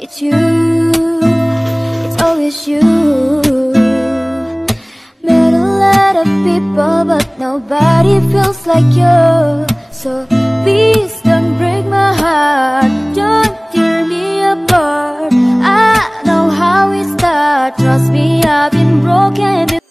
It's you, it's always you. Met a lot of people but nobody feels like you. So please don't break my heart, don't tear me apart. I know how it starts, trust me, I've been broken before.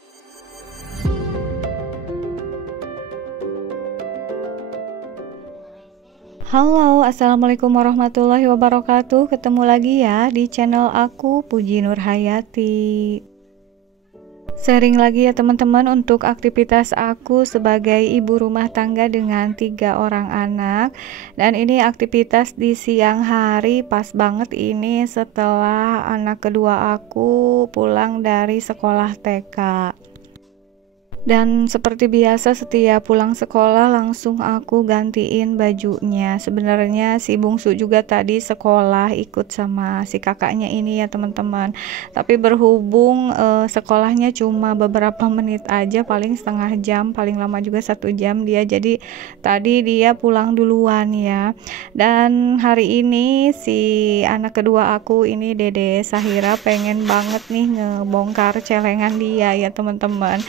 Halo, assalamualaikum warahmatullahi wabarakatuh. Ketemu lagi ya di channel aku, Puji Nurhayati. Sharing lagi ya teman-teman untuk aktivitas aku sebagai ibu rumah tangga dengan 3 orang anak. Dan ini aktivitas di siang hari, pas banget ini setelah anak kedua aku pulang dari sekolah TK. Dan seperti biasa setiap pulang sekolah langsung aku gantiin bajunya. Sebenarnya si bungsu juga tadi sekolah ikut sama si kakaknya ini ya teman-teman. Tapi berhubung sekolahnya cuma beberapa menit aja, paling setengah jam, paling lama juga 1 jam dia. Jadi tadi dia pulang duluan ya. Dan hari ini si anak kedua aku ini Dede Sahira pengen banget nih ngebongkar celengan dia ya teman-teman.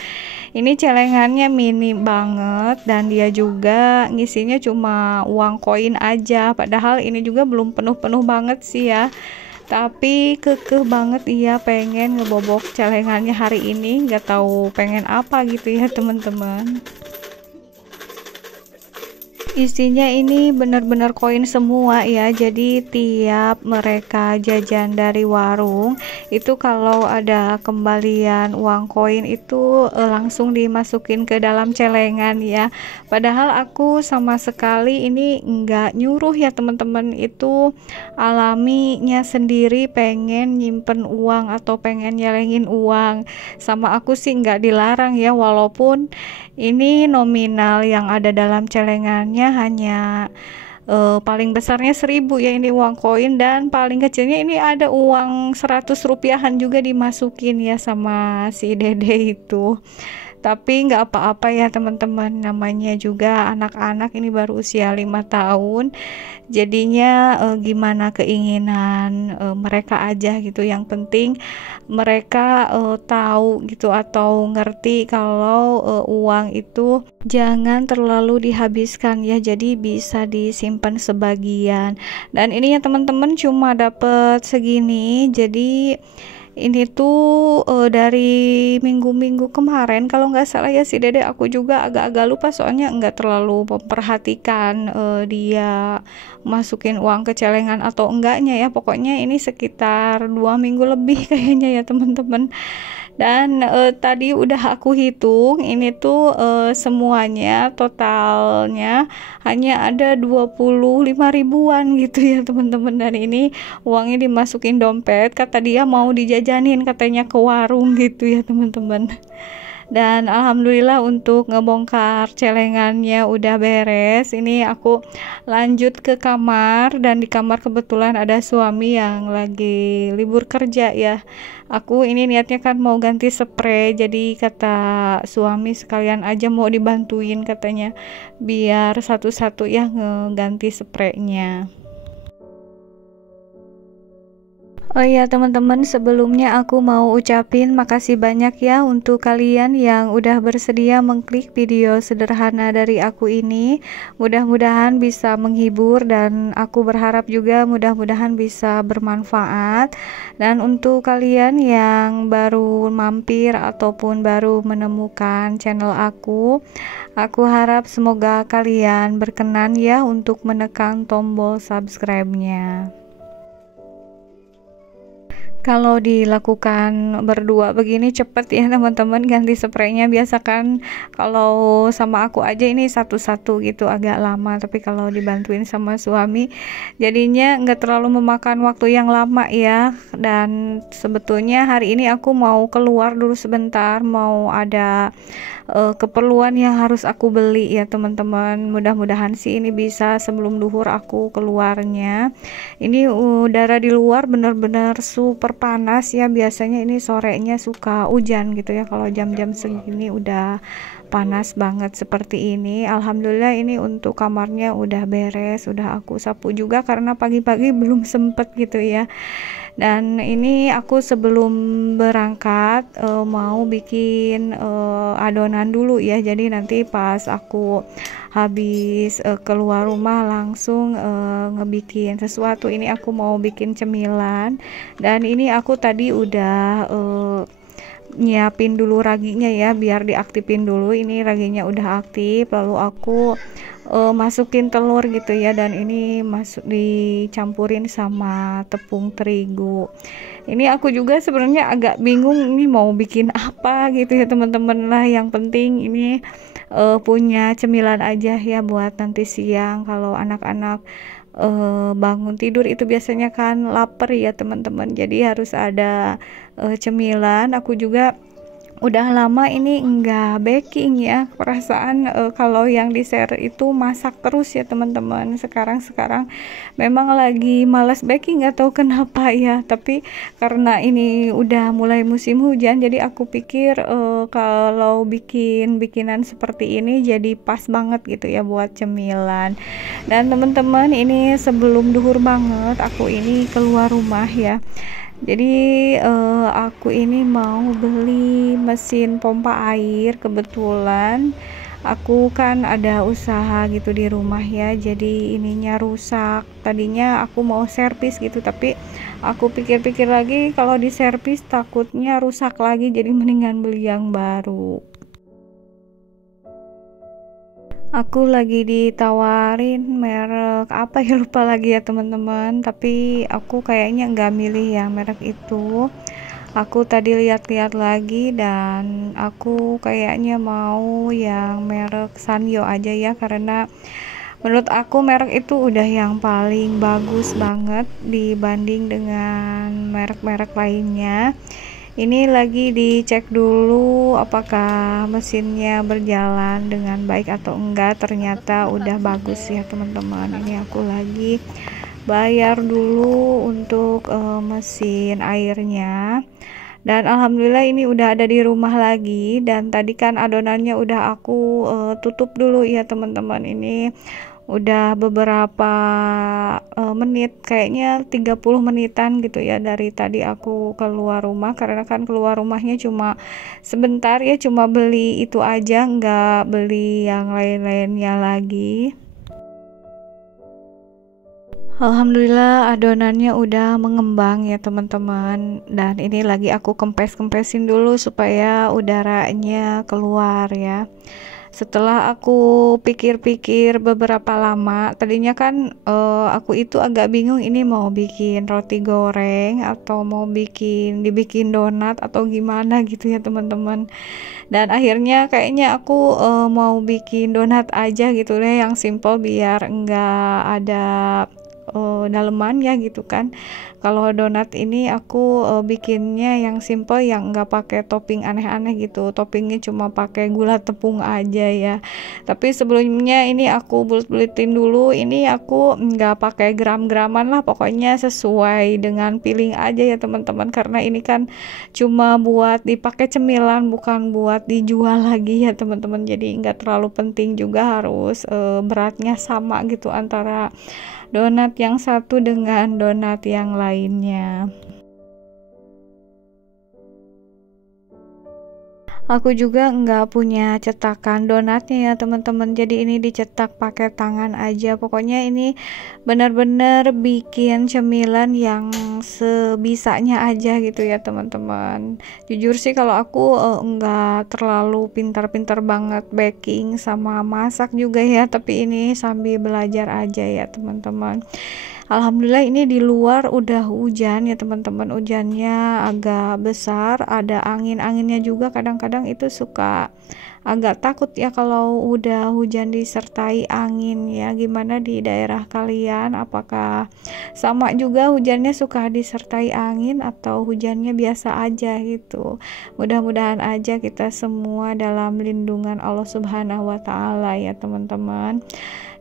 Ini celengannya mini banget dan dia juga ngisinya cuma uang koin aja, padahal ini juga belum penuh-penuh banget sih ya, tapi kekeh banget dia pengen ngebobok celengannya hari ini. Nggak tahu pengen apa gitu ya teman-teman. Isinya ini bener-bener koin semua ya, jadi tiap mereka jajan dari warung itu kalau ada kembalian uang koin itu langsung dimasukin ke dalam celengan ya. Padahal aku sama sekali ini enggak nyuruh ya teman-teman, itu alaminya sendiri pengen nyimpen uang atau pengen nyelengin uang. Sama aku sih enggak dilarang ya, walaupun ini nominal yang ada dalam celengannya hanya paling besarnya 1.000 ya ini uang koin, dan paling kecilnya ini ada uang 100 rupiahan juga dimasukin ya sama si Dede itu. Tapi nggak apa-apa ya teman-teman, namanya juga anak-anak, ini baru usia 5 tahun, jadinya gimana keinginan mereka aja gitu. Yang penting mereka tahu gitu atau ngerti kalau uang itu jangan terlalu dihabiskan ya, jadi bisa disimpan sebagian. Dan ini ya teman-teman cuma dapat segini, jadi ini tuh dari minggu-minggu kemarin kalau nggak salah ya si Dede. Aku juga agak-agak lupa soalnya nggak terlalu memperhatikan dia masukin uang ke celengan atau enggaknya ya. Pokoknya ini sekitar 2 minggu lebih kayaknya ya teman-teman. Dan tadi udah aku hitung ini tuh semuanya totalnya hanya ada 25 ribuan gitu ya teman-teman. Dan ini uangnya dimasukin dompet, kata dia mau dijajanin katanya ke warung gitu ya teman-teman. Dan alhamdulillah untuk ngebongkar celengannya udah beres. Ini aku lanjut ke kamar, dan di kamar kebetulan ada suami yang lagi libur kerja ya. Aku ini niatnya kan mau ganti spray, jadi kata suami sekalian aja mau dibantuin katanya, biar satu-satu ya ngeganti spraynya. Oh iya teman-teman, sebelumnya aku mau ucapin makasih banyak ya untuk kalian yang udah bersedia mengklik video sederhana dari aku ini. Mudah-mudahan bisa menghibur, dan aku berharap juga mudah-mudahan bisa bermanfaat. Dan untuk kalian yang baru mampir ataupun baru menemukan channel aku harap semoga kalian berkenan ya untuk menekan tombol subscribe-nya. Kalau dilakukan berdua begini cepet ya teman-teman ganti spraynya. Biasa kan kalau sama aku aja ini satu-satu gitu agak lama, tapi kalau dibantuin sama suami jadinya nggak terlalu memakan waktu yang lama ya. Dan sebetulnya hari ini aku mau keluar dulu sebentar, mau ada keperluan yang harus aku beli ya teman-teman. Mudah-mudahan sih ini bisa sebelum duhur aku keluarnya. Ini udara di luar bener-bener super panas ya. Biasanya ini sorenya suka hujan gitu ya, kalau jam-jam segini udah panas banget seperti ini. Alhamdulillah ini untuk kamarnya udah beres, udah aku sapu juga karena pagi-pagi belum sempet gitu ya. Dan ini aku sebelum berangkat mau bikin adonan dulu ya, jadi nanti pas aku habis keluar rumah langsung ngebikin sesuatu. Ini aku mau bikin cemilan, dan ini aku tadi udah nyiapin dulu raginya ya, biar diaktifin dulu. Ini raginya udah aktif, lalu aku masukin telur gitu ya, dan ini dicampurin sama tepung terigu. Ini aku juga sebenarnya agak bingung ini mau bikin apa gitu ya teman-teman. Lah yang penting ini punya cemilan aja ya buat nanti siang kalau anak-anak bangun tidur itu biasanya kan lapar ya teman-teman, jadi harus ada cemilan. Aku juga udah lama ini enggak baking ya, perasaan kalau yang di share itu masak terus ya teman-teman. Sekarang memang lagi malas baking, nggak tahu kenapa ya, tapi karena ini udah mulai musim hujan jadi aku pikir kalau bikinan seperti ini jadi pas banget gitu ya buat cemilan. Dan teman-teman, ini sebelum duhur banget aku ini keluar rumah ya. Jadi aku ini mau beli mesin pompa air. Kebetulan aku kan ada usaha gitu di rumah ya, jadi ininya rusak. Tadinya aku mau servis gitu, tapi aku pikir-pikir lagi kalau di servis takutnya rusak lagi, jadi mendingan beli yang baru. Aku lagi ditawarin merek apa ya, lupa lagi ya teman-teman, tapi aku kayaknya nggak milih yang merek itu. Aku tadi lihat-lihat lagi dan aku kayaknya mau yang merek Sanyo aja ya, karena menurut aku merek itu udah yang paling bagus banget dibanding dengan merek-merek lainnya. Ini lagi dicek dulu apakah mesinnya berjalan dengan baik atau enggak. Ternyata udah bagus ya teman-teman. Ini aku lagi bayar dulu untuk mesin airnya, dan alhamdulillah ini udah ada di rumah lagi. Dan tadi kan adonannya udah aku tutup dulu ya teman-teman. Ini udah beberapa menit, kayaknya 30 menitan gitu ya dari tadi aku keluar rumah, karena kan keluar rumahnya cuma sebentar ya, cuma beli itu aja, nggak beli yang lain-lainnya lagi. Alhamdulillah adonannya udah mengembang ya teman-teman, dan ini lagi aku kempes-kempesin dulu supaya udaranya keluar ya. Setelah aku pikir-pikir beberapa lama, tadinya kan aku itu agak bingung ini mau bikin roti goreng atau mau dibikin donat atau gimana gitu ya teman-teman. Dan akhirnya kayaknya aku mau bikin donat aja gitu deh, yang simple biar enggak ada daleman ya gitu kan. Kalau donat ini aku bikinnya yang simple, yang enggak pakai topping aneh-aneh gitu. Toppingnya cuma pakai gula tepung aja ya. Tapi sebelumnya ini aku bulet-buletin dulu. Ini aku enggak pakai gram-graman lah, pokoknya sesuai dengan feeling aja ya teman-teman, karena ini kan cuma buat dipakai cemilan, bukan buat dijual lagi ya teman-teman. Jadi enggak terlalu penting juga harus beratnya sama gitu antara donat yang satu dengan donat yang lainnya. Aku juga nggak punya cetakan donatnya ya teman-teman, jadi ini dicetak pakai tangan aja. Pokoknya ini benar-benar bikin cemilan yang sebisanya aja gitu ya teman-teman. Jujur sih kalau aku nggak terlalu pintar-pintar banget baking sama masak juga ya, tapi ini sambil belajar aja ya teman-teman. Alhamdulillah ini di luar udah hujan ya teman-teman, hujannya agak besar, ada angin-anginnya juga. Kadang-kadang itu suka agak takut ya kalau udah hujan disertai angin ya. Gimana di daerah kalian, apakah sama juga hujannya suka disertai angin atau hujannya biasa aja gitu? Mudah-mudahan aja kita semua dalam lindungan Allah Subhanahu wa Ta'ala ya teman-teman.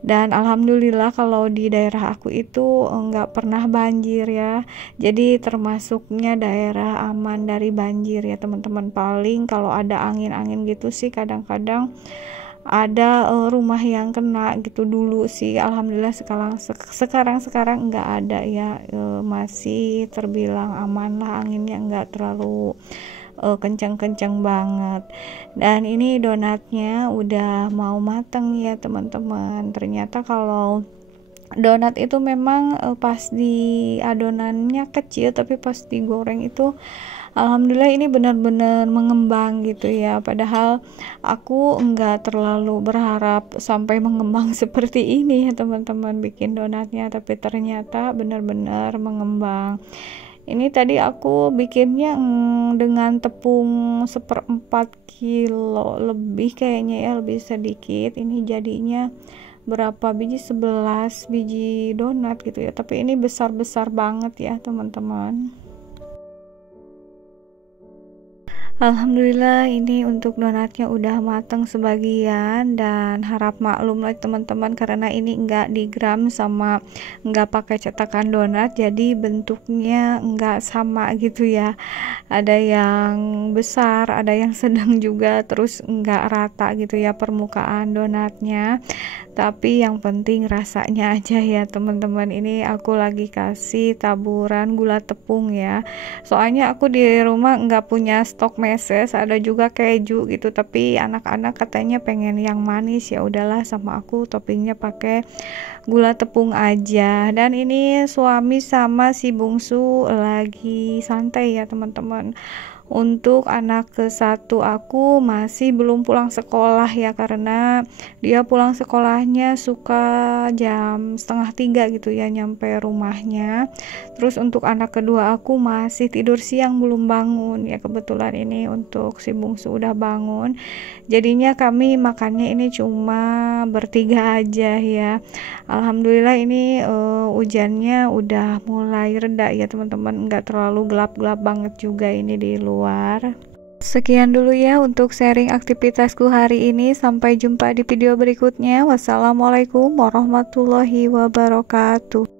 Dan alhamdulillah kalau di daerah aku itu nggak pernah banjir ya, jadi termasuknya daerah aman dari banjir ya teman-teman. Paling kalau ada angin-angin gitu sih kadang-kadang ada rumah yang kena gitu dulu sih. Alhamdulillah sekarang nggak ada ya, masih terbilang aman lah, anginnya nggak terlalu kencang-kencang banget. Dan ini donatnya udah mau mateng ya teman-teman. Ternyata kalau donat itu memang pas di adonannya kecil, tapi pas digoreng itu alhamdulillah ini benar-benar mengembang gitu ya. Padahal aku enggak terlalu berharap sampai mengembang seperti ini ya teman-teman bikin donatnya, tapi ternyata benar-benar mengembang. Ini tadi aku bikinnya dengan tepung 1/4 kilo lebih kayaknya ya, lebih sedikit. Ini jadinya berapa biji, 11 biji donat gitu ya, tapi ini besar-besar banget ya teman-teman. Alhamdulillah ini untuk donatnya udah mateng sebagian, dan harap maklum lah teman-teman karena ini enggak digram sama enggak pakai cetakan donat, jadi bentuknya enggak sama gitu ya. Ada yang besar, ada yang sedang juga, terus enggak rata gitu ya permukaan donatnya. Tapi yang penting rasanya aja ya teman-teman. Ini aku lagi kasih taburan gula tepung ya, soalnya aku di rumah nggak punya stok meses, ada juga keju gitu, tapi anak-anak katanya pengen yang manis, ya udahlah sama aku toppingnya pakai gula tepung aja. Dan ini suami sama si bungsu lagi santai ya teman-teman. Untuk anak ke-1 aku masih belum pulang sekolah ya, karena dia pulang sekolahnya suka jam 2:30 gitu ya nyampe rumahnya. Terus untuk anak kedua aku masih tidur siang belum bangun ya, kebetulan ini untuk si bungsu udah bangun, jadinya kami makannya ini cuma bertiga aja ya. Alhamdulillah ini hujannya udah mulai reda ya teman-teman, nggak terlalu gelap-gelap banget juga ini di luar. Sekian dulu ya untuk sharing aktivitasku hari ini, sampai jumpa di video berikutnya. Wassalamualaikum warahmatullahi wabarakatuh.